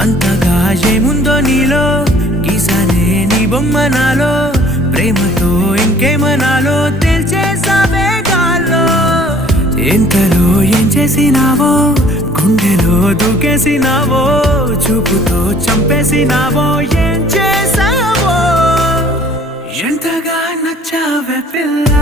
అంతగా ఏముందో నీలో గీసానే నీ బొమ్మ నాలో ప్రేమతో ఇంకేమనాలో తెలిచేసావే గాల్లో ఎంతలో ఏం చేసినావో గుండెలో దూకేసినావో చూపుతో చంపేసినావో ఏం చేసావో ఎంతగా నచ్చావే పిల్ల